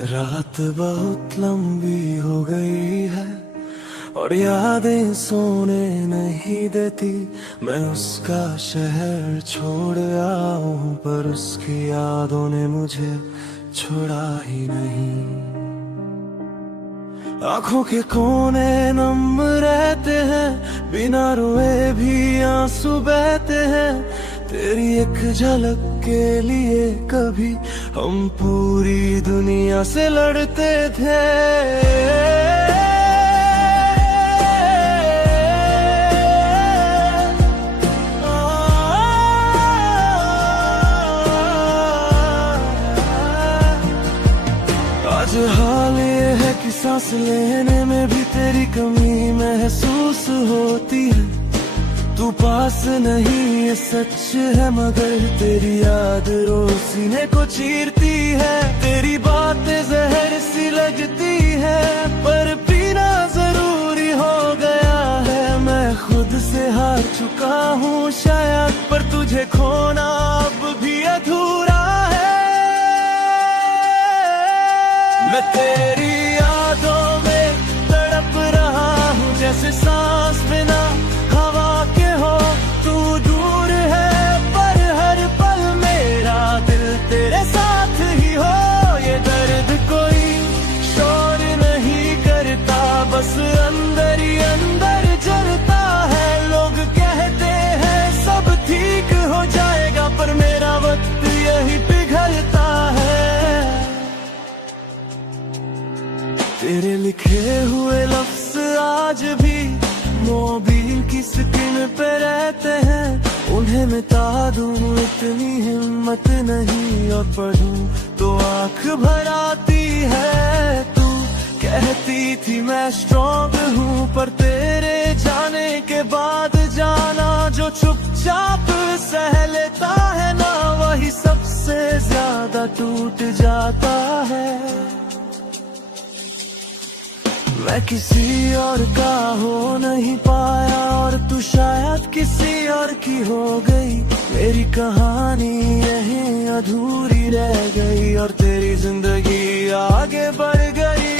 रात बहुत लंबी हो गई है और यादें सोने नहीं देती। मैं उसका शहर छोड़ आऊं पर उसकी यादों ने मुझे छोड़ा ही नहीं। आंखों के कोने नम रहते हैं, बिना रोए भी आंसू बहते हैं। तेरी एक झलक के लिए कभी हम पूरी दुनिया से लड़ते थे। आज हाल ये है कि सांस लेने में भी तेरी कमी महसूस होती है। तू पास नहीं ये सच है, मगर तेरी याद रोज सीने को चीरती है। तेरी बातें जहर सी लगती है पर पीना जरूरी हो गया है। मैं खुद से हार चुका हूँ शायद, पर तुझे खोना अब भी अधूरा है। मैं तेरी यादों में तड़प रहा हूँ, जैसे सांस बिना हवा के हो। तू दूर है पर हर पल मेरा दिल तेरे साथ ही हो। ये दर्द कोई शोर नहीं करता, बस अंदर ही अंदर जलता है। लोग कहते हैं सब ठीक हो जाएगा, पर मेरा वक्त यही पिघलता है। तेरे लिखे हुए लफ्ज आज भी मोबाइल की स्क्रीन पे रहते हैं। उन्हें मिटा दूं इतनी हिम्मत नहीं, और पढ़ूं तो आंख भर आती है। तू कहती थी मैं स्ट्रॉन्ग हूँ, पर तेरे जाने के बाद जाना जो चुपचाप सह लेता है ना, वही सबसे ज्यादा टूट जाता है। मैं किसी और का हो नहीं पाया और तू शायद किसी और की हो गई। मेरी कहानी यहीं अधूरी रह गई और तेरी जिंदगी आगे बढ़ गई।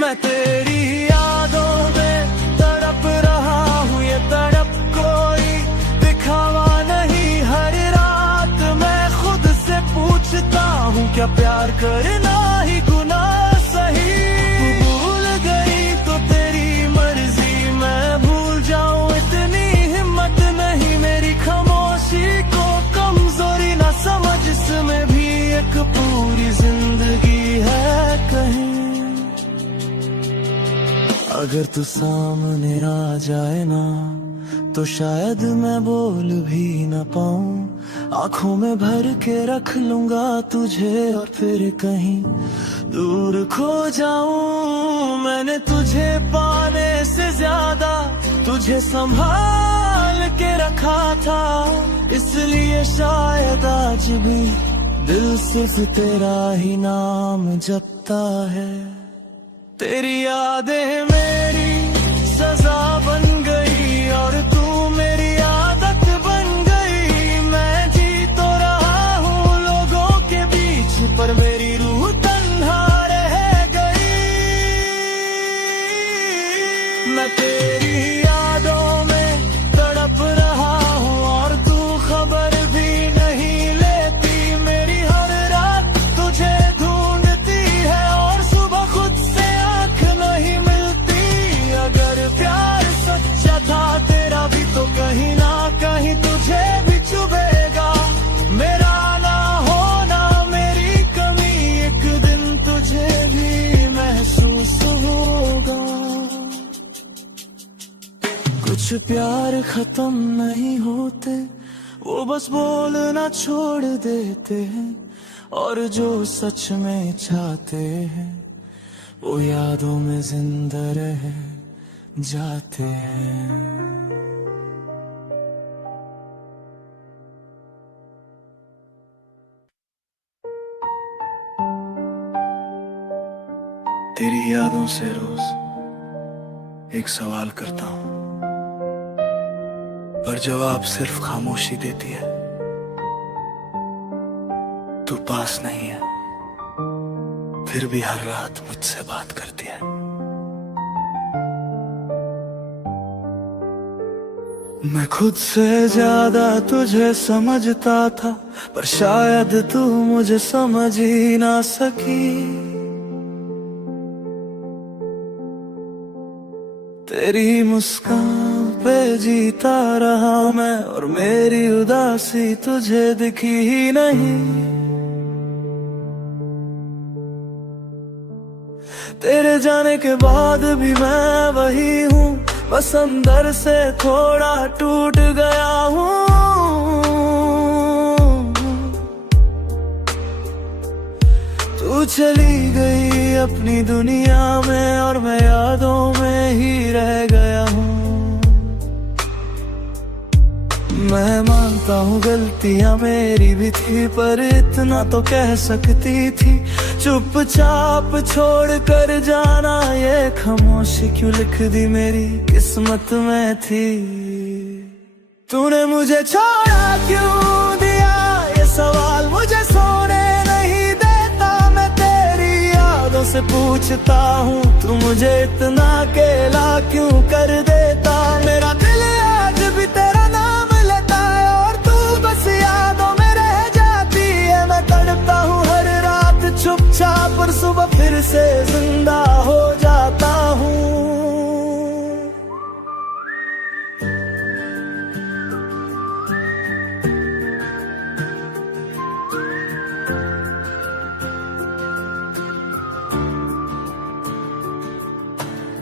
मैं तेरी यादों में तड़प रहा हूँ, ये तड़प कोई दिखावा नहीं। हर रात मैं खुद से पूछता हूँ, क्या प्यार करना ही गुनाह सही। तू भूल गई तो तेरी मर्जी, मैं भूल जाऊं इतनी हिम्मत नहीं। मेरी खामोशी को कमजोरी ना समझ, इसमें भी एक पूरी जिंदगी है कहीं। अगर तू सामने आ जाए ना, तो शायद मैं बोल भी न पाऊं। आंखों में भर के रख लूंगा तुझे और फिर कहीं दूर खो जाऊं। मैंने तुझे पाने से ज्यादा तुझे संभाल के रखा था, इसलिए शायद आज भी दिल सिर्फ तेरा ही नाम जपता है। तेरी यादें मेरी सजा बन गई और तू मेरी आदत बन गई। मैं जी तो रहा हूँ लोगों के बीच, पर मेरी रूह तन्हा रह गई। मैं तेरी यादों में तड़प रहा हूँ और तू खबर भी नहीं लेती। मेरी हर रात तुझे ढूंढती है और सुबह खुद से आंख नहीं मिलती। अगर प्यार सच्चा था तेरा भी, तो कहीं ना कहीं तुझे भी चुभेगा। मेरा ना होना मेरी कमी, एक दिन तुझे भी महसूस होगा। कुछ प्यार खत्म नहीं होते, वो बस बोलना छोड़ देते हैं। और जो सच में चाहते हैं वो यादों में जिंदा रह जाते हैं। तेरी यादों से रोज एक सवाल करता हूँ, पर जवाब सिर्फ खामोशी देती है। तू पास नहीं है, फिर भी हर रात मुझसे बात करती है। मैं खुद से ज्यादा तुझे समझता था, पर शायद तू मुझे समझ ही ना सकी। तेरी मुस्कान पे जीता रहा मैं, और मेरी उदासी तुझे दिखी ही नहीं। तेरे जाने के बाद भी मैं वही हूँ, बस अंदर से थोड़ा टूट गया हूँ। तू चली गई अपनी दुनिया में, और मैं यादों में ही रह गया हूँ। मैं मानता हूँ गलतियाँ मेरी भी थी, पर इतना तो कह सकती थी। चुपचाप छोड़ कर जाना, ये खामोशी क्यों लिख दी मेरी किस्मत में थी। तूने मुझे छोड़ा क्यों दिया, ये सवाल मुझे सोने नहीं देता। मैं तेरी यादों से पूछता हूँ, तू मुझे इतना अकेला क्यों कर देता। मेरा दिल आज भी तेरा नाम लेता है, और तू बस यादों में रह जाती है। मैं तड़पता हूँ हर रात चुपचाप, और सुबह फिर से जिंदा हो जाता हूँ।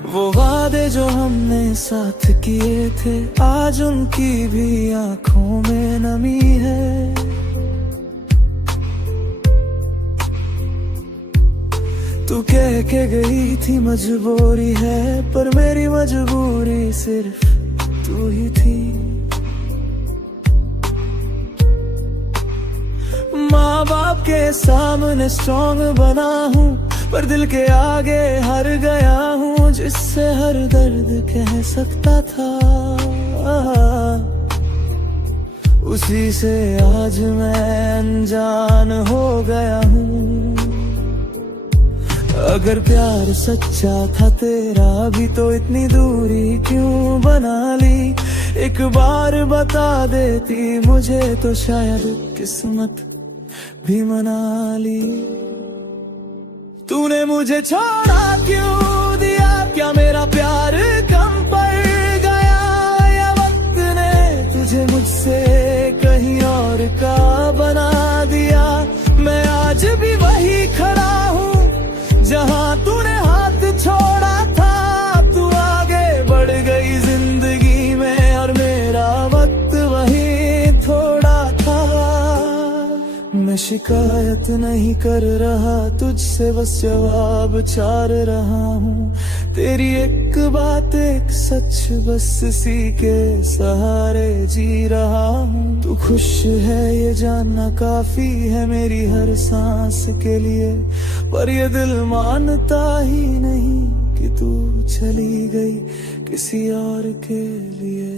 वो वादे जो हमने साथ किए थे, आज उनकी भी आंखों में नमी है। तू कह के गई थी मजबूरी है, पर मेरी मजबूरी सिर्फ तू ही थी। माँ बाप के सामने स्ट्रॉन्ग बना हूँ, पर दिल के आगे हार गया हूँ। जिससे हर दर्द कह सकता था, उसी से आज मैं अनजान हो गया हूँ। अगर प्यार सच्चा था तेरा भी, तो इतनी दूरी क्यों बना ली। एक बार बता देती मुझे, तो शायद किस्मत भी मना ली। तूने मुझे छोड़ा क्यों दिया, क्या मेरा प्यार कम पड़ गया, या वक्त ने तुझे मुझसे कहीं और का बना दिया। मैं आज भी वही खड़ा हूँ जहाँ तूने हाथ छोड़ा था। तू आगे बढ़ गई जिंदगी में, और मेरा वक्त वही थोड़ा था। मैं शिकायत नहीं कर रहा तुझसे, बस जवाब चार रहा हूँ। तेरी एक बात एक सच, बस इसी के सहारे जी रहा हूँ। तू खुश है ये जानना काफी है मेरी हर सांस के लिए, पर ये दिल मानता ही नहीं कि तू चली गई किसी और के लिए।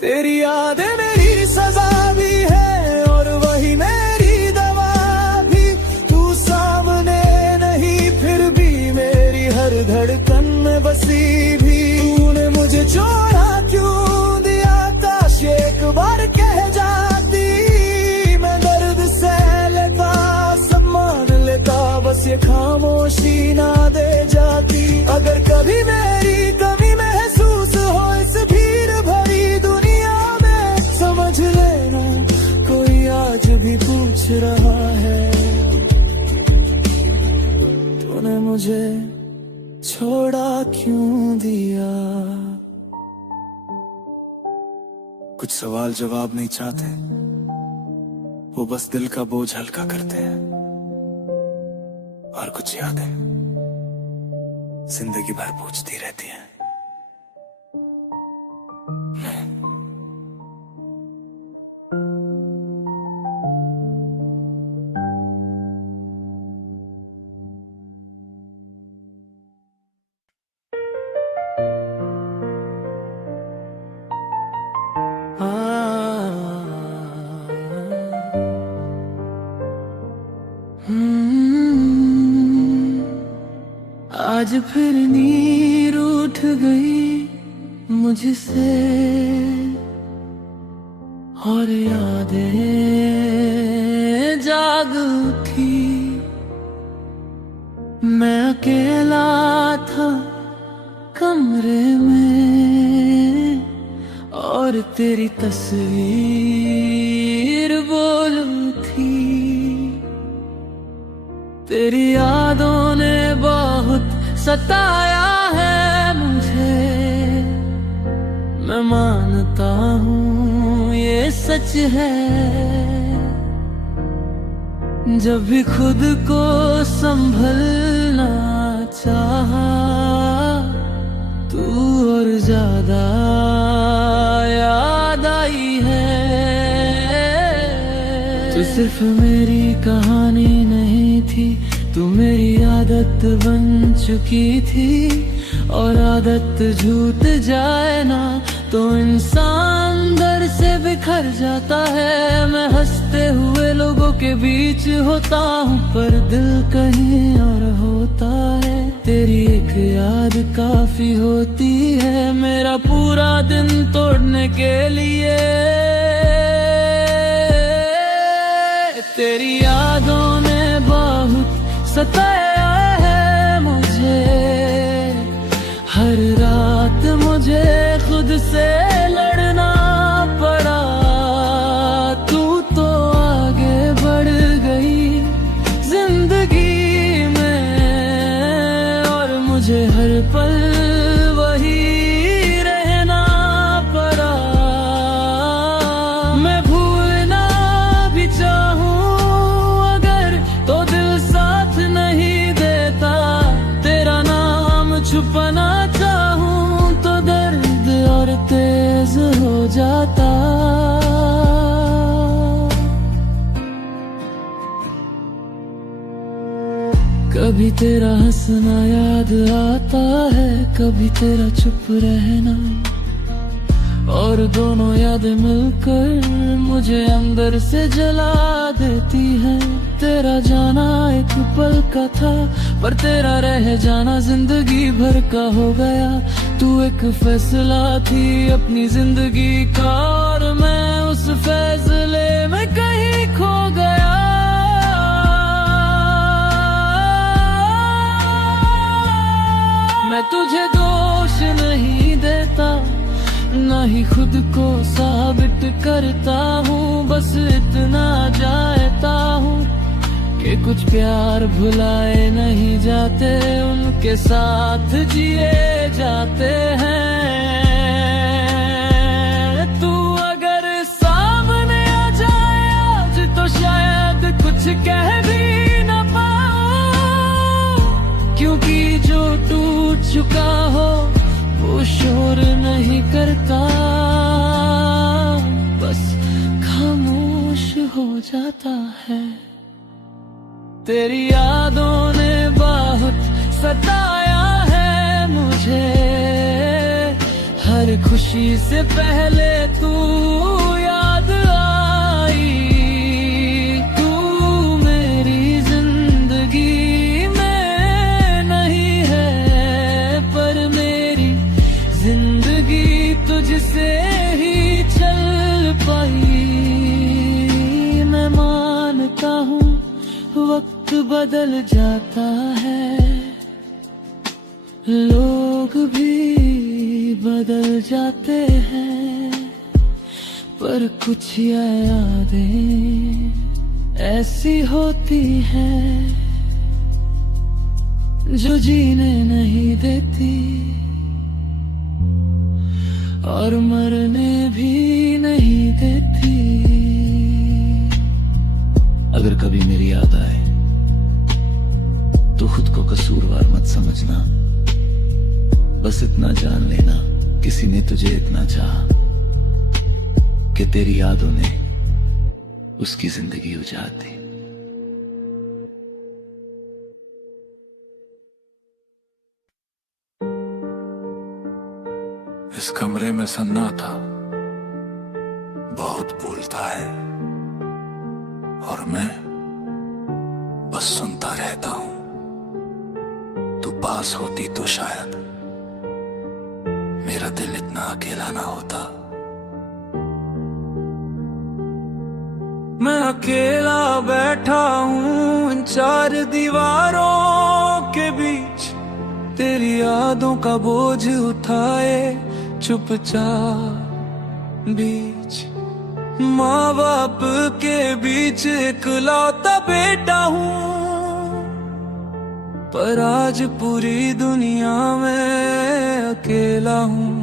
तेरी यादें मेरी सजा भी है, और वही मेरी दवा भी। तू सामने नहीं, फिर भी मेरी हर धड़कन में बसी भी। तूने मुझे छोड़ा क्यों दिया, काश एक बार कह जाती। मैं दर्द सह लेता, सब मान लेता, बस ये खामोशी ना दे जाती। अगर कभी मेरी कमी महसूस हो इस भीड़ भरी दुनिया में, समझ लेना कोई आज भी पूछ रहा है, तूने मुझे छोड़ा क्यों दिया। कुछ सवाल जवाब नहीं चाहते, वो बस दिल का बोझ हल्का करते हैं। और कुछ यादें जिंदगी भर पूछती रहती हैं। आज फिर नीर उठ गई मुझसे और यादें जाग उठी। मैं अकेला था कमरे में और तेरी तस्वीर बोल थी। तेरी यादों ने बहुत सताया है मुझे, मैं मानता हूँ ये सच है। जब भी खुद को संभलना चाहा तू और ज्यादा याद आई है। तू सिर्फ मेरी कहानी नहीं थी, तू मेरी आदत बन चुकी थी। और आदत झूठ जाए ना तो इंसान दर से बिखर जाता है। मैं हंसते हुए लोगों के बीच होता हूँ पर दिल कहीं और होता है। तेरी एक याद काफी होती है मेरा पूरा दिन तोड़ने के लिए। तेरी यादों ने बहुत सताया है मुझे, हर रात मुझे खुद से लड़ना पड़ा। तू तो आगे बढ़ गई जिंदगी में और मुझे हर पल वही रहना पड़ा। मैं भूलना भी चाहूं अगर तो दिल साथ नहीं देता। तेरा नाम छुपाना चाहूं तो दर्द और तेज हो जाता। कभी तेरा हंसना याद आता है, कभी तेरा चुप रहना, और दोनों यादें मिलकर मुझे अंदर से जला देती है। तेरा जाना एक पल का था पर तेरा रह जाना जिंदगी भर का हो गया। तू एक फैसला थी अपनी जिंदगी का और मैं उस फैसले में कहीं खो गया। मैं तुझे दोष नहीं देता ना ही खुद को साबित करता हूँ, बस इतना जानता हूँ कि कुछ प्यार भुलाए नहीं जाते, उनके साथ जिए जाते हैं। तू अगर सामने आ जाए आज तो शायद कुछ कह भी न पाऊं, क्योंकि जो टूट चुका हो वो शोर नहीं करता, बस खामोश हो जाता है। तेरी यादों ने बहुत सताया है मुझे, हर खुशी से पहले तू याद आई। तू मेरी जिंदगी में नहीं है पर मेरी जिंदगी तुझसे ही चल पाई। मैं मानता हूँ वक्त बदल जाता है, लोग भी बदल जाते हैं, पर कुछ यादें ऐसी होती हैं जो जीने नहीं देती और मरने भी नहीं देती। अगर कभी मेरी याद आए तो खुद को कसूरवार मत समझना, बस इतना जान लेना किसी ने तुझे इतना चाहा कि तेरी यादों ने उसकी जिंदगी उजाड़ दी। इस कमरे में सन्नाटा बहुत बोलता है और मैं बस सुनता रहता हूं। तू पास होती तो शायद मेरा दिल इतना अकेला ना होता। मैं अकेला बैठा हूँ इन चार दीवारों के बीच, तेरी यादों का बोझ उठाए चुपचाप बीच। माँ बाप के बीच इकलौता बेटा हूँ, पर आज पूरी दुनिया में अकेला हूँ।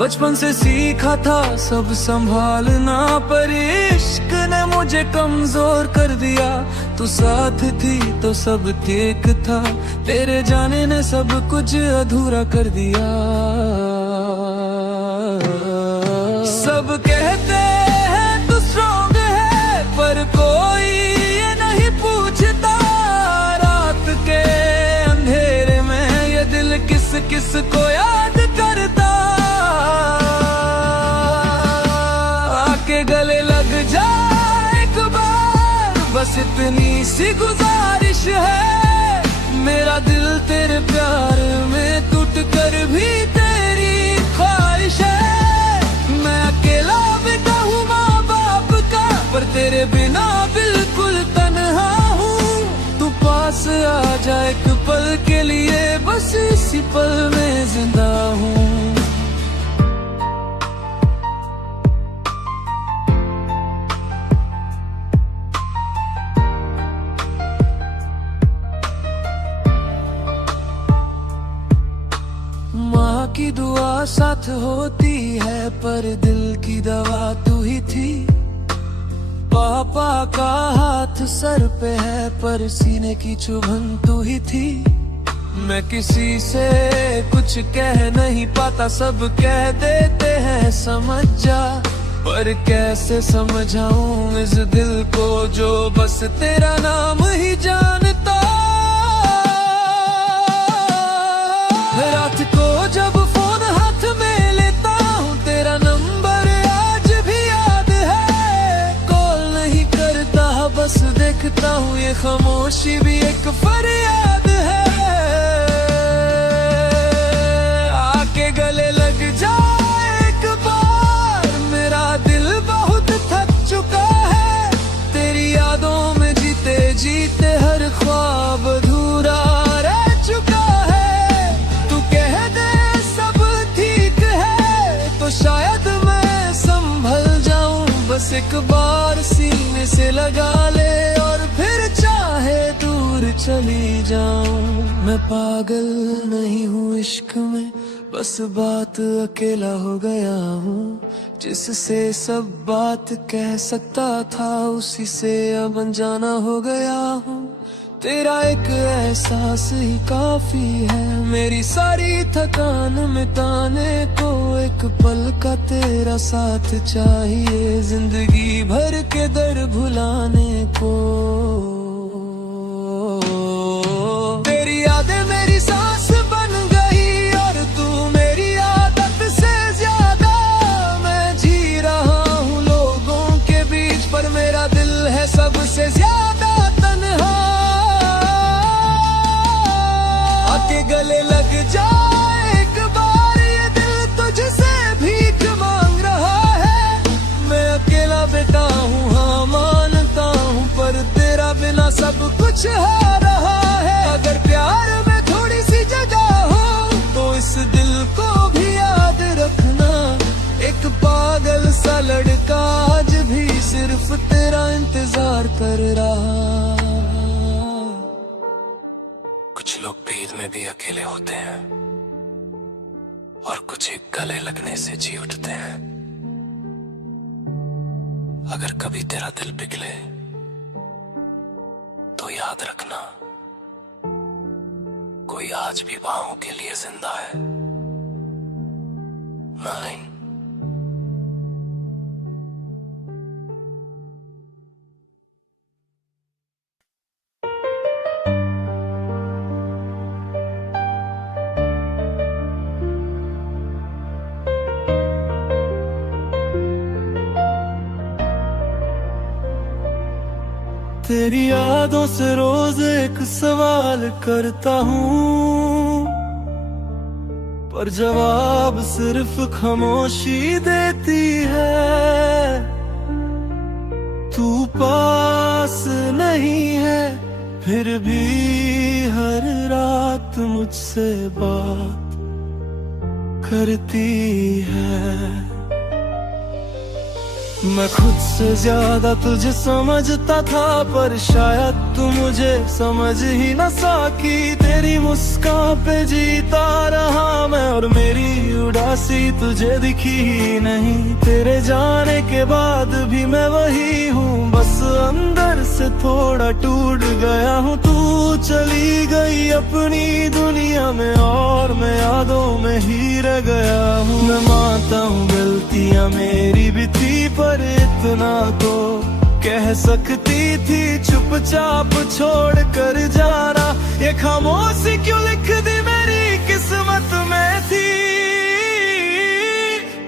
बचपन से सीखा था सब संभालना, पर इश्क ने मुझे कमजोर कर दिया। तू साथ थी तो सब ठीक था, तेरे जाने ने सब कुछ अधूरा कर दिया। सब कहते हैं तू स्ट्रॉन्ग है, पर कोई ये नहीं पूछता रात के अंधेरे में ये दिल किस किस को याद करता। आके गले लग जा एक बार, बस इतनी सी गुजारिश है। मेरा दिल तेरे प्यार में टूट कर भी तेरी ख्वाहिश है। मैं अकेला बेटा हूँ माँ बाप का, पर तेरे बिना बिल्कुल तन्हा हूँ। तू पास आ जा एक पल के लिए, बस इसी पल में जिंदा हूँ। माँ की दुआ साथ होती है, पर दिल की दवा तू ही थी। पापा का हाथ सर पे है, पर सीने की चुभन तू ही थी। मैं किसी से कुछ कह नहीं पाता, सब कह देते हैं समझ जा, पर कैसे समझाऊं इस दिल को जो बस तेरा नाम ही जानता। रात को जब फोन हाथ में लेता हूँ, तेरा नंबर आज भी याद है। कॉल नहीं करता बस देखता हूँ, ये खामोशी भी एक फरियाद है। आके गले लग जा एक बार, मेरा दिल बहुत थक चुका है। तेरी यादों में जीते जीते हर ख्वाब अधूरा रह चुका है। तो शायद मैं संभल जाऊं, बस एक बार सीने से लगा ले और फिर चाहे दूर चली जाऊं। मैं पागल नहीं हूँ इश्क में, बस बात अकेला हो गया हूँ। जिससे सब बात कह सकता था, उसी से अब अनजाना हो गया हूँ। तेरा एक एहसास ही काफी है, मेरी सारी थकान मिटाने को। एक पल का तेरा साथ चाहिए, जिंदगी भर के दर्द भुलाने को। तेरी यादें मेरी सांस बन गई, और तू मेरी आदत से ज्यादा। मैं जी रहा हूँ लोगों के बीच, पर मेरा दिल है सबसे ज्यादा तन्हा। आके गले लग जा एक बार, ये दिल तुझसे भीख मांग रहा है। मैं अकेला बेटा हूँ हाँ मानता हूँ, पर तेरा बिना सब कुछ है रहा है। अगर प्यार में थोड़ी सी जगह हो, तो इस दिल को भी याद रखना। एक पागल सा लड़का आज भी सिर्फ तेरा इंतजार कर रहा। कुछ लोग भीड़ में भी अकेले होते हैं, और कुछ एक गले लगने से जी उठते हैं। अगर कभी तेरा दिल पिघले तो याद रखना, कोई आज भी बाहों के लिए जिंदा है। 9 तेरी यादों से रोज एक सवाल करता हूँ, पर जवाब सिर्फ खामोशी देती है। तू पास नहीं है, फिर भी हर रात मुझसे बात करती है। मैं खुद से ज्यादा तुझे समझता था, पर शायद तू मुझे समझ ही न सकी। तेरी मुस्कान पे जीता रहा मैं, और मेरी उदासी तुझे दिखी ही नहीं। तेरे जाने के बाद भी मैं वही हूँ, बस अंदर से थोड़ा टूट गया हूँ। तू चली गई अपनी दुनिया में, और मैं यादों में ही रह गया हूँ। मैं मानता हूँ गलतियाँ मेरी भी थी, पर इतना तो कह सकती थी। चुपचाप छोड़ कर जाना, ये खामोशी क्यों लिख दी मेरी किस्मत में थी।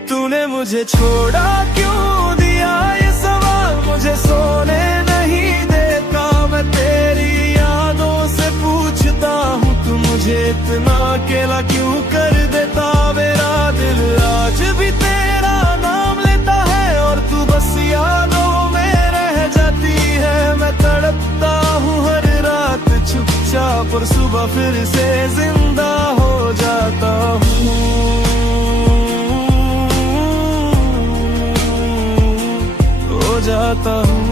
तूने मुझे छोड़ा क्यों दिया, ये सवाल मुझे सोने नहीं देता। मैं तेरी यादों से पूछता हूँ, तू मुझे इतना अकेला क्यों कर देता। मेरा दिल आज भी तेरा नाम लेता है, और तू बस यादों में रह जाती है। मैं तड़पता हूँ हर रात चुपचाप, और सुबह फिर से जिंदा हो जाता हूँ। हो जाता हूँ।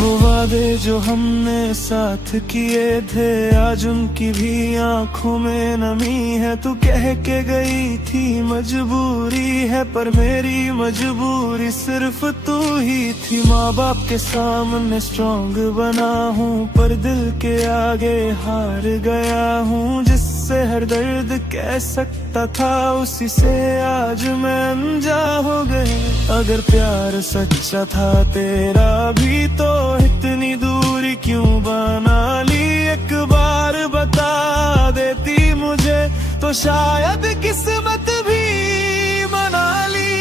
वो वादे जो हमने साथ किए थे, आज उनकी भी आंखों में नमी है। तू कह के गई थी मजबूरी है, पर मेरी मजबूरी सिर्फ तू ही थी। माँ बाप के सामने स्ट्रॉन्ग बना हूँ, पर दिल के आगे हार गया हूँ। जिससे हर दर्द कह सकता था, उसी से आज मैं अनजा हो गई। अगर प्यार सच्चा था तेरा भी, तो इतनी दूरी क्यों बना ली। एक बार बता देती मुझे, तो शायद किस्मत भी मना ली।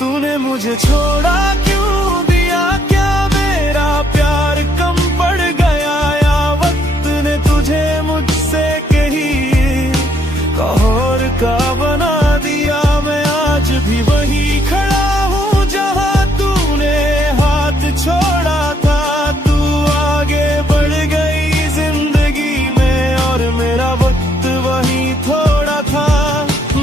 तूने मुझे छोड़ा क्यों दिया, क्या मेरा प्यार कम पड़ गया, या वक्त ने तुझे मुझसे कही कहर का बना दिया। मैं आज भी वही खड़ा हूँ जहाँ तूने हाथ छोड़ा था। तू आगे बढ़ गई जिंदगी में, और मेरा वक्त वही थोड़ा था।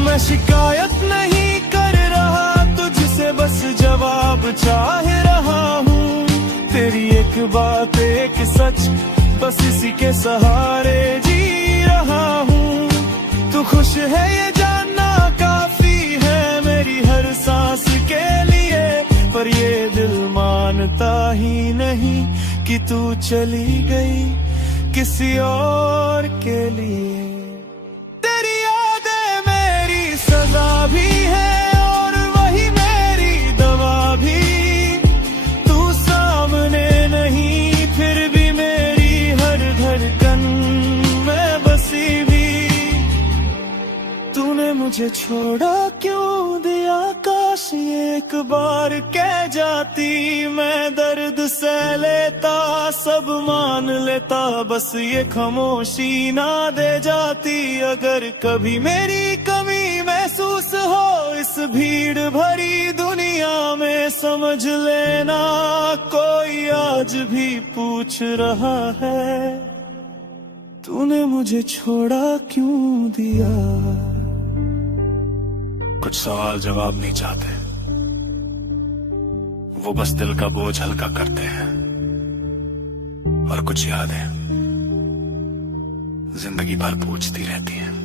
मैं शिकायत नहीं कर रहा तुझसे, बस जवाब चाह रहा हूँ। तेरी एक बात एक सच, बस इसी के सहारे जी रहा हूँ। तू खुश है ये जानना काफी है मेरी हर सांस के लिए, पर ये दिल मानता ही नहीं कि तू चली गई किसी और के लिए। तेरी यादें मेरी सजा भी है, और वही मेरी दवा भी। तू सामने नहीं, फिर भी मेरी हर धड़कन में बसी भी। तूने मुझे छोड़ा क्यों दिया, काश एक बार कह जाती। मैं दर्द सह लेता, सब मान लेता, बस ये खामोशी ना दे जाती। अगर कभी मेरी कमी महसूस हो इस भीड़ भरी दुनिया में, समझ लेना कोई आज भी पूछ रहा है, तूने मुझे छोड़ा क्यों दिया। कुछ सवाल जवाब नहीं चाहते, वो बस दिल का बोझ हल्का करते हैं। और कुछ यादें जिंदगी भर पूछती रहती हैं।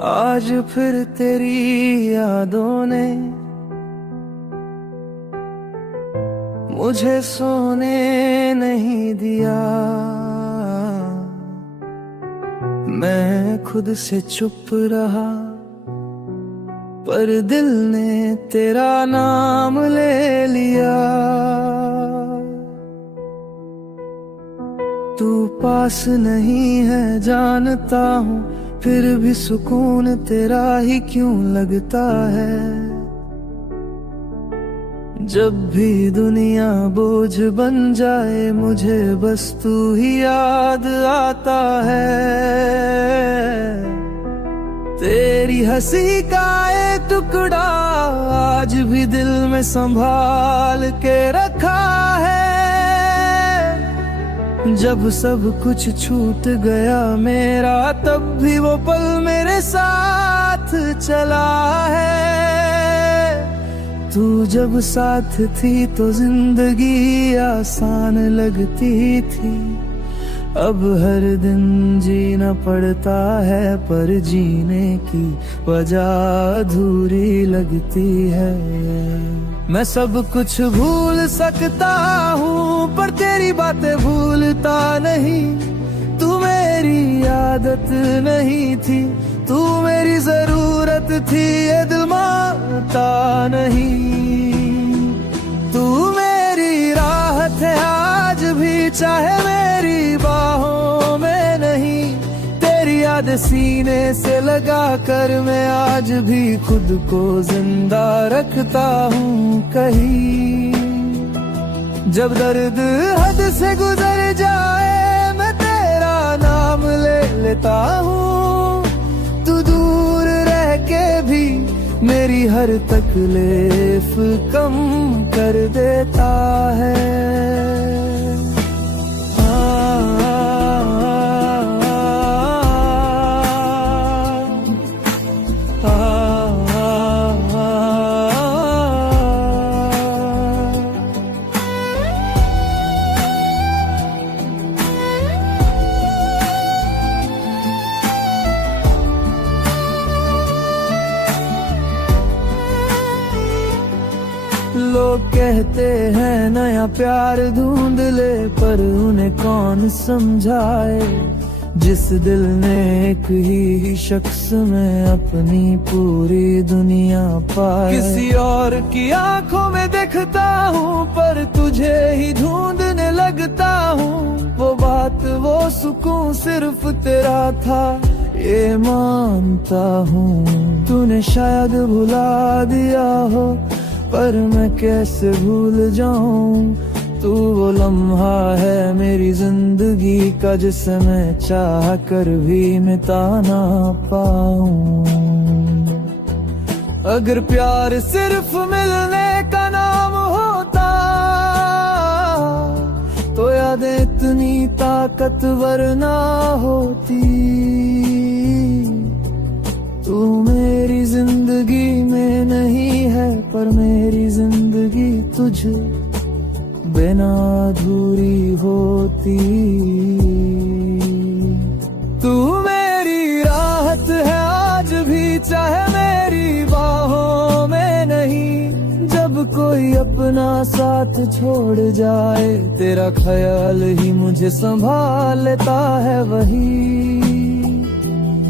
आज फिर तेरी यादों ने मुझे सोने नहीं दिया। मैं खुद से चुप रहा, पर दिल ने तेरा नाम ले लिया। तू पास नहीं है जानता हूँ, फिर भी सुकून तेरा ही क्यों लगता है। जब भी दुनिया बोझ बन जाए, मुझे बस तू ही याद आता है। तेरी हंसी का एक टुकड़ा आज भी दिल में संभाल के रखा है। जब सब कुछ छूट गया मेरा, तब भी वो पल मेरे साथ चला है। तू जब साथ थी तो जिंदगी आसान लगती थी। अब हर दिन जीना पड़ता है, पर जीने की वजह अधूरी लगती है। मैं सब कुछ भूल सकता हूँ, पर तेरी बातें भूलता नहीं। तू मेरी आदत नहीं थी, तू मेरी जरूरत थी, ये दिल मानता नहीं। तू मेरी राहत है आज भी, चाहे मेरी बाहों में नहीं। तेरी याद सीने से लगा कर मैं आज भी खुद को जिंदा रखता हूँ कहीं। जब दर्द हद से गुजर जाए, मैं तेरा नाम ले लेता हूँ। तू दूर रह के भी मेरी हर तकलीफ कम कर देता है। लोग कहते हैं नया प्यार ढूंढ ले, पर उन्हें कौन समझाए। जिस दिल ने एक ही शख्स में अपनी पूरी दुनिया पाए। किसी और की आंखों में देखता हूँ, पर तुझे ही ढूंढने लगता हूँ। वो बात वो सुकून सिर्फ तेरा था, ये मानता हूँ। तूने शायद भुला दिया हो, पर मैं कैसे भूल जाऊं। तू वो लम्हा है मेरी जिंदगी का, जिसे मैं चाह कर भी मिटा ना पाऊं। अगर प्यार सिर्फ मिलने का नाम होता, तो यादें इतनी ताकतवर ना होती। तू मेरी जिंदगी में नहीं है, पर मेरी जिंदगी तुझ बिना अधूरी होती। तू मेरी राहत है आज भी, चाहे मेरी बाहों में नहीं। जब कोई अपना साथ छोड़ जाए, तेरा ख्याल ही मुझे संभाल लेता है वही।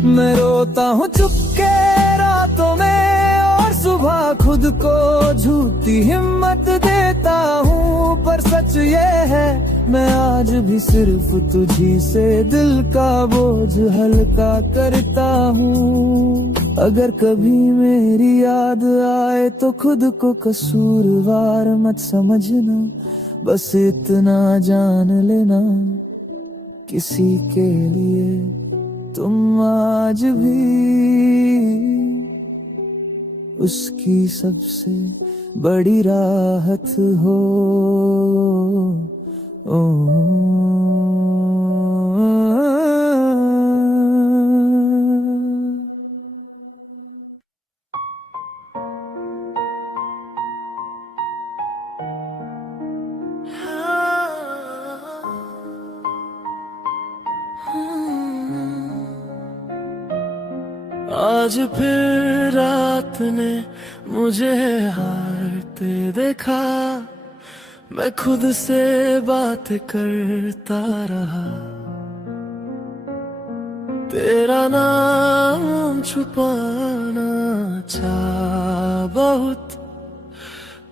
मैं रोता हूँ चुपके रातों में, और सुबह खुद को झूठी हिम्मत देता हूँ। पर सच ये है, मैं आज भी सिर्फ तुझी से दिल का बोझ हल्का करता हूँ। अगर कभी मेरी याद आए, तो खुद को कसूरवार मत समझना। बस इतना जान लेना, किसी के लिए तुम आज भी उसकी सबसे बड़ी राहत हो। आज फिर रात ने मुझे हारते देखा, मैं खुद से बात करता रहा, तेरा नाम छुपाना चाहा बहुत,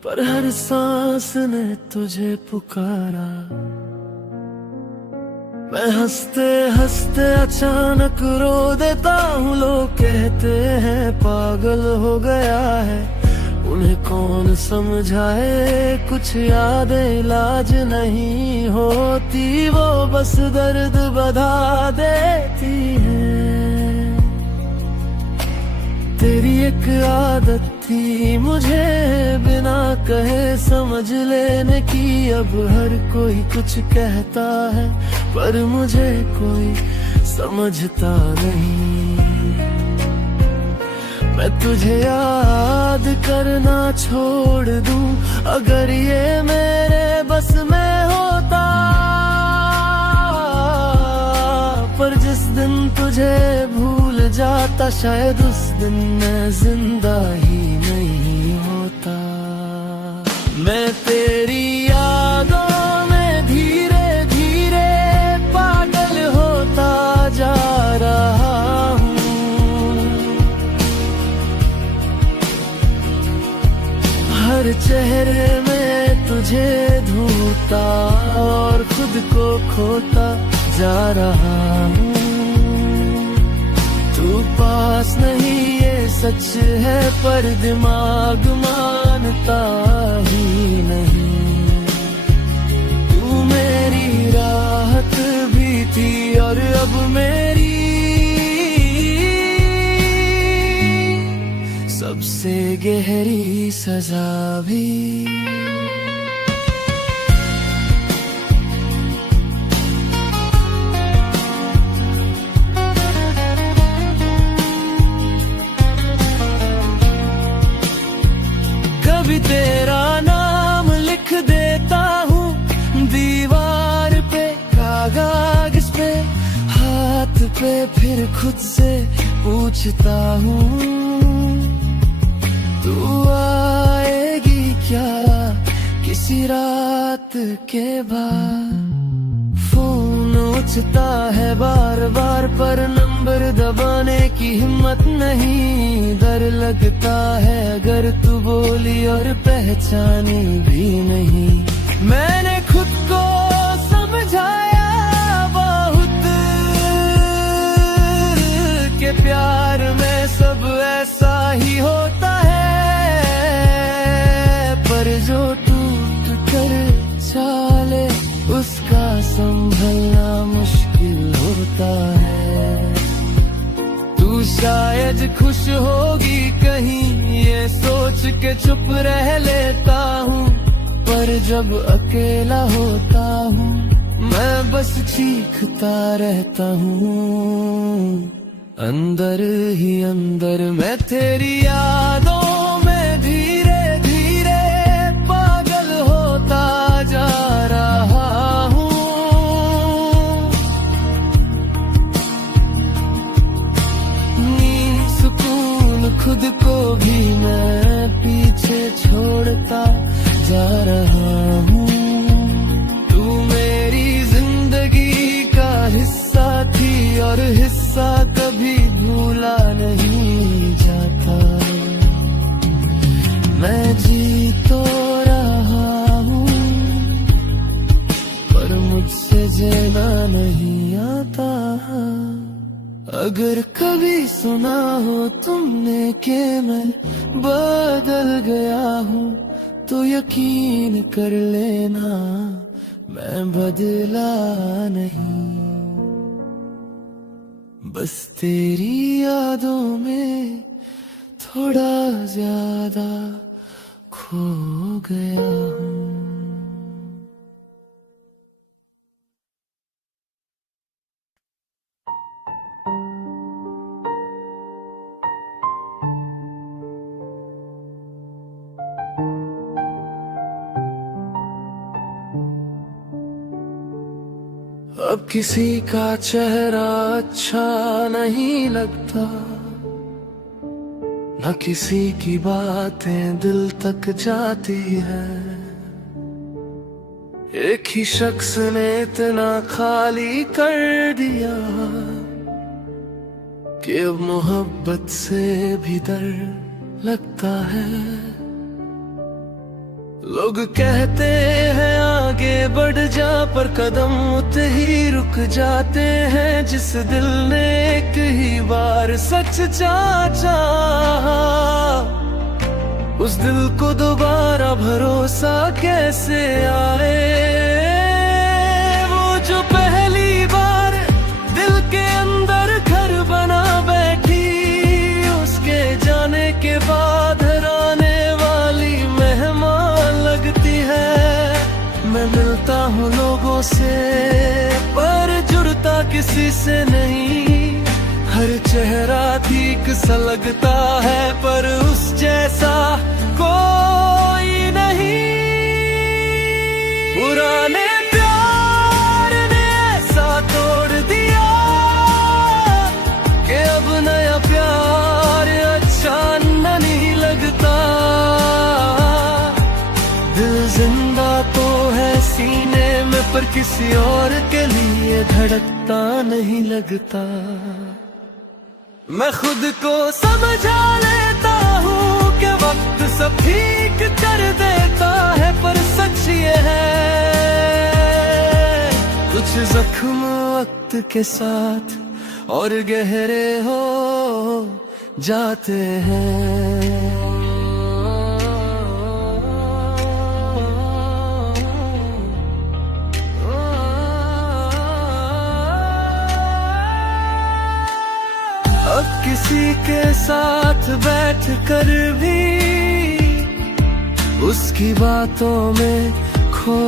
पर हर सांस ने तुझे पुकारा। मैं हंसते हंसते अचानक रो देता हूँ, लोग कहते हैं पागल हो गया है। उन्हें कौन समझाए, कुछ यादें इलाज नहीं होती, वो बस दर्द बढ़ा देती है। तेरी एक आदत थी मुझे बिना कहे समझ लेने की, अब हर कोई कुछ कहता है पर मुझे कोई समझता नहीं। मैं तुझे याद करना छोड़ दूं, अगर ये मेरे बस में होता, पर जिस दिन तुझे भूल जाता, शायद उस दिन मैं जिंदा ही नहीं होता। मैं तेरी यादों में धीरे धीरे पागल होता जा रहा हूँ। हर चेहरे में तुझे ढूंढता और खुद को खोता जा रहा हूँ। तू पास नहीं ये सच है, पर दिमाग मानता ही नहीं। तू मेरी राहत भी थी और अब मेरी सबसे गहरी सजा भी। कभी तेरा नाम लिख देता हूँ दीवार पे, कागज पे, हाथ पे, फिर खुद से पूछता हूँ तू आएगी क्या किसी रात के बाद। फोन उठता है बार बार पर नंबर दबाने की हिम्मत नहीं। डर लगता है अगर तू बोली और पहचानी भी नहीं। मैंने खुद को समझाया बहुत के प्यार में सब ऐसा ही होता है, पर जो टूट कर चाले उसका संभलना मुश्किल होता है। तू शायद खुश होगी कहीं ये सोच के चुप रह लेता हूँ, पर जब अकेला होता हूँ मैं बस चीखता रहता हूँ अंदर ही अंदर। मैं तेरी यादों में धीरे धीरे पागल होता जा रहा हूँ। नींद सुकून खुद को भी मैं पीछे छोड़ता जा रहा हूँ। तू मेरी जिंदगी का हिस्सा थी और हिस्सा कभी भूला नहीं जाता। मैं जी तो रहा हूँ पर मुझसे जीना नहीं आता। अगर कभी सुना हो तुमने कि मैं बदल गया हूँ तो यकीन कर लेना मैं बदला नहीं। बस तेरी यादों में थोड़ा ज्यादा खो गया हूँ। अब किसी का चेहरा अच्छा नहीं लगता, न किसी की बातें दिल तक जाती है। एक ही शख्स ने इतना खाली कर दिया कि अब मोहब्बत से भी डर लगता है। लोग कहते हैं आगे बढ़ जा, पर कदम उतने ही रुक जाते हैं। जिस दिल ने एक ही बार सच चाहा, उस दिल को दोबारा भरोसा कैसे आए। वो जो पहली बार दिल के अंदर घर बना बैठी, उसके जाने के बाद हराने वाली मेहमान लगती है। मैं मिलता हूँ लोगों से पर जुड़ता किसी से नहीं। हर चेहरा ठीक सा लगता है पर उस जैसा कोई नहीं। पुराने प्यार ने ऐसा तोड़ दिया कि अब नया प्यार अच्छा नहीं लगता। दिल जिंदा तो है सीने में, पर किसी और के लिए धड़कता नहीं लगता। मैं खुद को समझा लेता हूँ कि वक्त सब ठीक कर देता है, पर सच ये है कुछ जख्म वक्त के साथ और गहरे हो जाते हैं। अब किसी के साथ बैठ कर भी उसकी बातों में खो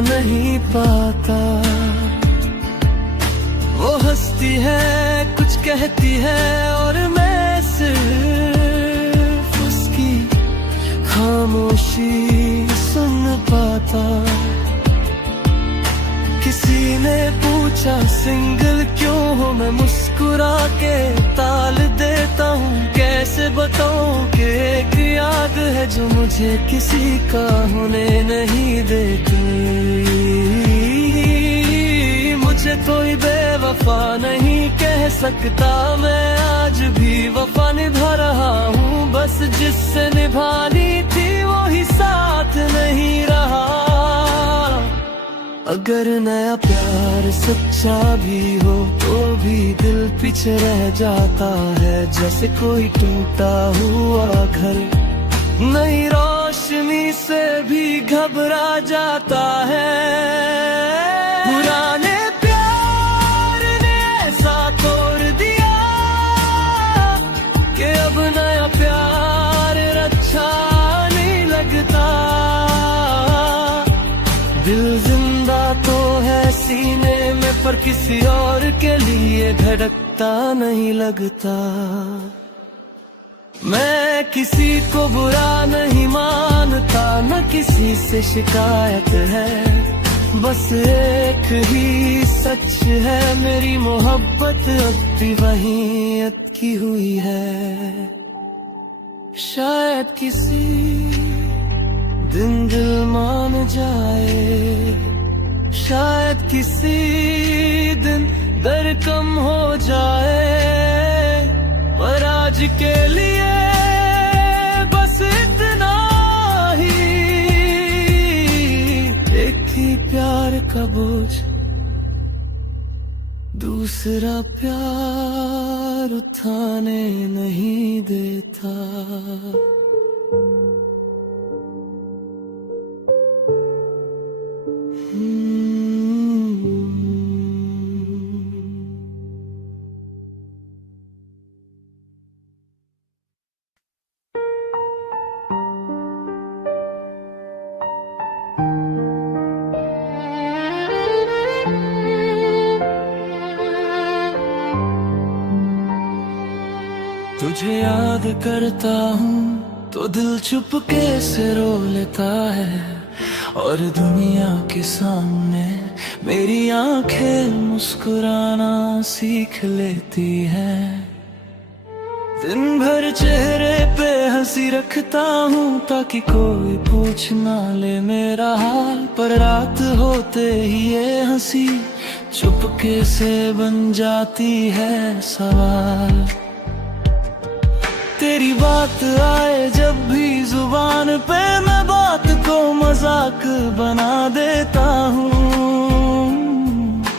नहीं पाता। वो हंसती है, कुछ कहती है और मैं सिर्फ उसकी खामोशी सुन पाता। किसी ने पूछा सिंगल क्यों हो, मैं मुस्कुरा के ताल देता हूँ। कैसे बताऊँ कि एक याद है जो मुझे किसी का होने नहीं देती। मुझे कोई बेवफा नहीं कह सकता, मैं आज भी वफा निभा रहा हूँ। बस जिससे निभानी थी वो ही साथ नहीं रहा। अगर नया प्यार सच्चा भी हो तो भी दिल पीछे रह जाता है, जैसे कोई टूटा हुआ घर नई रोशनी से भी घबरा जाता है। पुराने प्यार ने ऐसा तोड़ दिया कि अब नया प्यार अच्छा नहीं लगता। दिल जिंदा तो है सीने में, पर किसी और के लिए धड़कता नहीं लगता। मैं किसी को बुरा नहीं मानता, न किसी से शिकायत है। बस एक ही सच है, मेरी मोहब्बत अब भी वहीं अटकी हुई है। शायद किसी दिन दिल मान जाए, शायद किसी दिन दर्द कम हो जाए, पर आज के लिए बस इतना ही। एक ही प्यार का बोझ दूसरा प्यार उठाने नहीं देता। तुझे याद करता हूँ तो दिल चुपके से रो लेता है, और दुनिया के सामने मेरी आंखें मुस्कुराना सीख लेती है। दिन भर चेहरे पे हंसी रखता हूँ ताकि कोई पूछ ना ले मेरा हाल, पर रात होते ही ये हंसी चुपके से बन जाती है सवाल। तेरी बात आए जब भी जुबान पे, मैं बात को मजाक बना देता हूँ।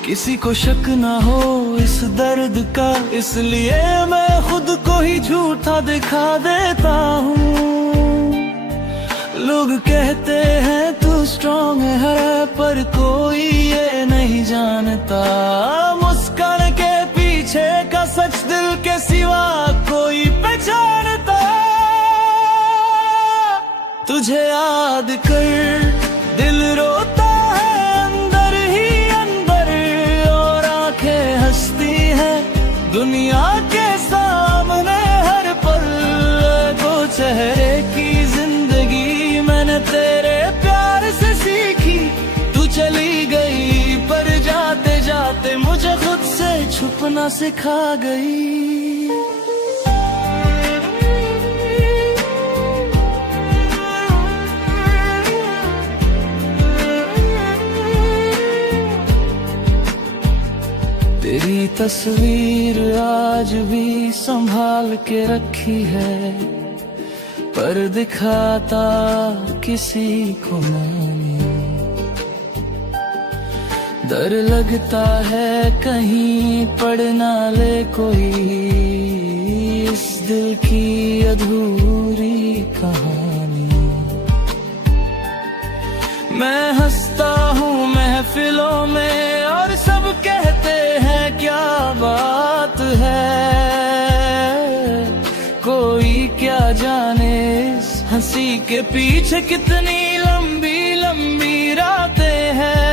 किसी को शक ना हो इस दर्द का, इसलिए मैं खुद को ही झूठा दिखा देता हूँ। लोग कहते हैं तू स्ट्रॉन्ग है, पर कोई ये नहीं जानता मुस्कान के पीछे का सच दिल के सिवा कोई पहचानता। तुझे याद कर दिल रोता है अंदर ही अंदर, और आंखें हंसती हैं दुनिया के सामने हर पल। दो चेहरे की जिंदगी मैंने तेरे प्यार से सीखी, तू चली गई पर जाते जाते मुझे खुद से छुपना सिखा गई। तेरी तस्वीर आज भी संभाल के रखी है, पर दिखाता किसी को नहीं। डर लगता है कहीं पढ़ ना ले कोई इस दिल की अधूरी कहानी। मैं हंसता हूँ महफिलों में और सब कहते हैं क्या बात है, कोई क्या जाने इस हंसी के पीछे कितनी लंबी लंबी रातें हैं।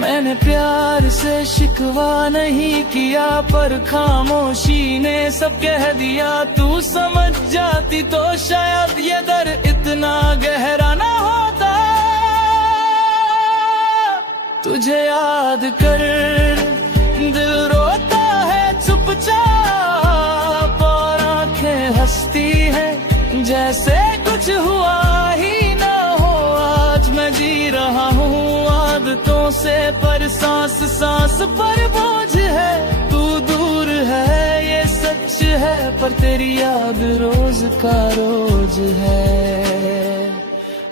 मैंने प्यार से शिकवा नहीं किया, पर खामोशी ने सब कह दिया। तू समझ जाती तो शायद ये दर्द इतना गहरा ना होता। तुझे याद कर दिल रोता है चुपचाप, और आंखें हंसती हैं जैसे कुछ हुआ ही ना हो। आज मैं जी रहा हूँ आदतों से, पर सांस सांस पर बोझ है। तू दूर है ये सच है, पर तेरी याद रोज का रोज है।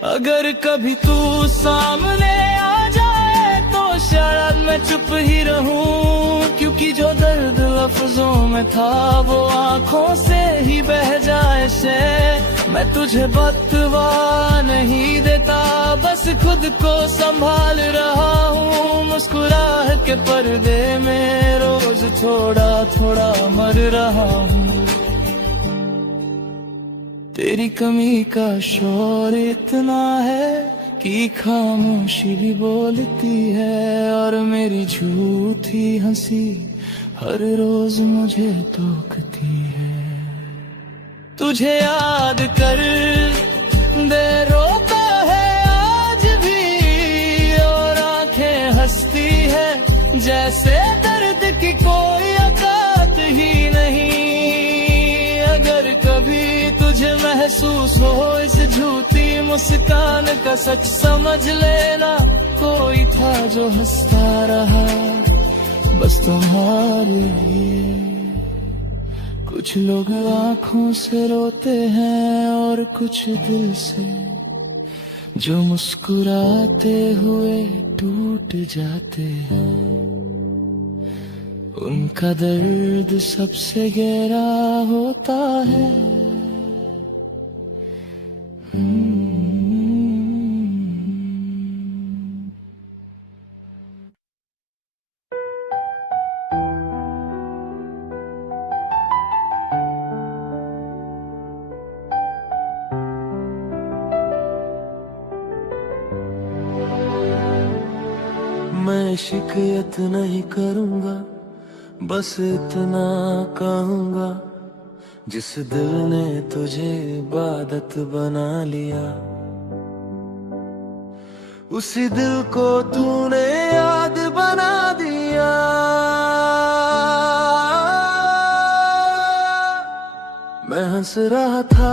अगर कभी तू सामने आ जाए तो शायद मैं चुप ही रहूं, क्योंकि जो दर्द लफ्जों में था वो आंखों से ही बह जाए से। मैं तुझे बतवा नहीं देता, बस खुद को संभाल रहा हूँ। मुस्कुराहट के पर्दे में रोज थोड़ा थोड़ा मर रहा हूँ। तेरी कमी का शोर इतना है कि खामोशी भी बोलती है, और मेरी झूठी हंसी हर रोज मुझे टोकती है। तुझे याद कर दे रोता है आज भी, और आंखें हंसती है जैसे दर्द की कोई औकात ही नहीं। अगर कभी तुझे महसूस हो इस झूठी मुस्कान का सच, समझ लेना कोई था जो हंसता रहा बस तुम्हारे लिए। कुछ लोग आंखों से रोते हैं और कुछ दिल से, जो मुस्कुराते हुए टूट जाते हैं। उनका दर्द सबसे गहरा होता है। मैं शिकायत नहीं करूंगा, बस इतना कहूंगा, जिस दिल ने तुझे इबादत बना लिया, उसी दिल को तूने याद बना दिया। हंस रहा था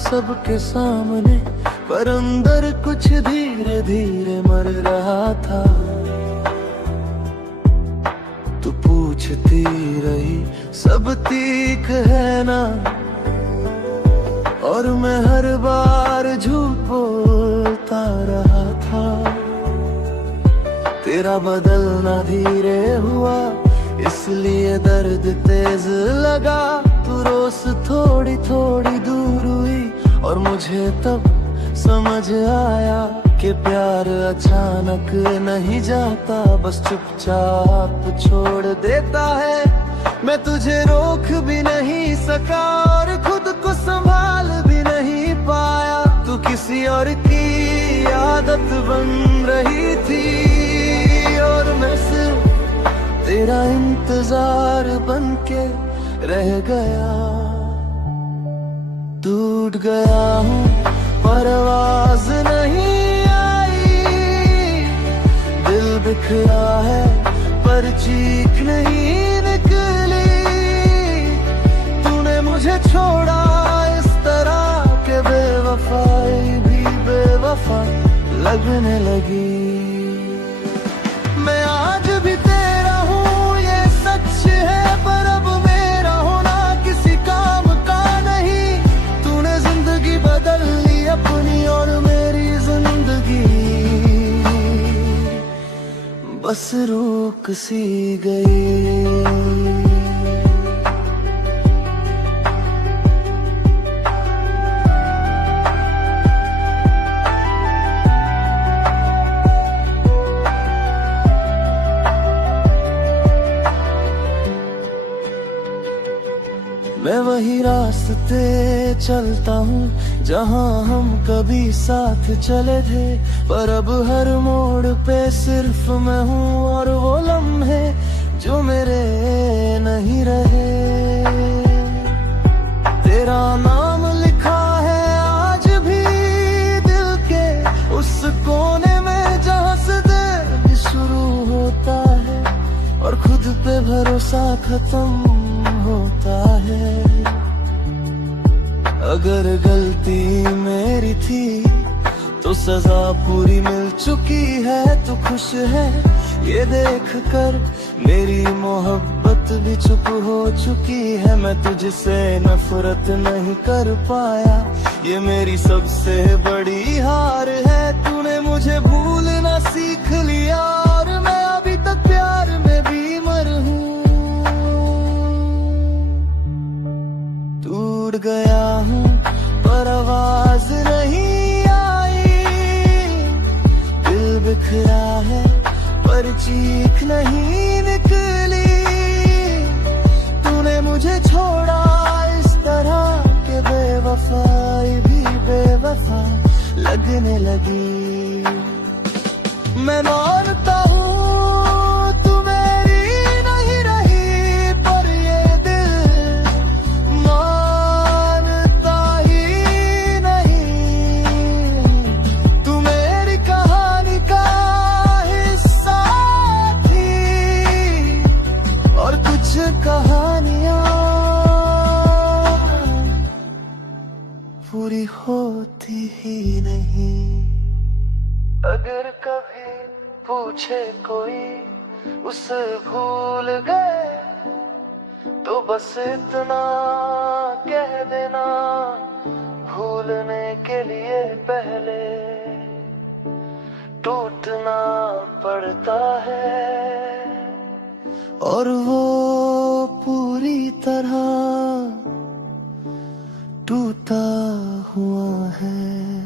सबके सामने, पर अंदर कुछ धीरे धीरे मर रहा था। तू पूछती रही सब ठीक है ना, और मैं हर बार झूठ बोलता रहा था। तेरा बदलना धीरे हुआ, इसलिए दर्द तेज लगा। तू रोज थोड़ी थोड़ी दूर हुई, और मुझे तब समझ आया कि प्यार अचानक नहीं जाता, बस चुपचाप छोड़ देता है। मैं तुझे रोक भी नहीं सका और खुद को संभाल भी नहीं पाया। तू किसी और की आदत बन रही थी, और मैं सिर्फ तेरा इंतजार बनके रह गया। टूट गया हूँ पर आवाज नहीं आई, दिल बिखरा है पर चीख नहीं निकली। तूने मुझे छोड़ा इस तरह के बेवफाई भी बेवफा लगने लगी। मैं आज भी तेरा हूँ ये सच है, पर अब मेरा होना किसी काम का नहीं। तूने जिंदगी बदल ली अपनी, और मेरी जिंदगी बस रुक सी गई। मैं वही रास्ते चलता हूँ जहाँ हम कभी साथ चले थे, पर अब हर मोड़ पे सिर्फ मैं हूँ, और वो लम्हे जो मेरे नहीं रहे। तेरा नाम लिखा है आज भी दिल के उस कोने में, जहाँ से दर्द शुरू होता है और खुद पे भरोसा खत्म होता है। अगर गलती मेरी थी तो सजा पूरी मिल चुकी है। तू खुश है ये देख कर, मेरी मोहब्बत भी चुप हो चुकी है। मैं तुझसे नफरत नहीं कर पाया, ये मेरी सबसे बड़ी हार है। तूने मुझे भूलना सीख लिया, और मैं अभी तक प्यार में बीमार हूँ। टूट गया हूँ पर आवाज नहीं आई, दिल बिखरा है पर चीख नहीं निकली। तूने मुझे छोड़ा इस तरह के बेवफाई भी बेवफा लगने लगी। मैं मानता हूँ कहानियां पूरी होती ही नहीं। अगर कभी पूछे कोई उसे भूल गए, तो बस इतना कह देना, भूलने के लिए पहले टूटना पड़ता है, और वो पूरी तरह टूटा हुआ है।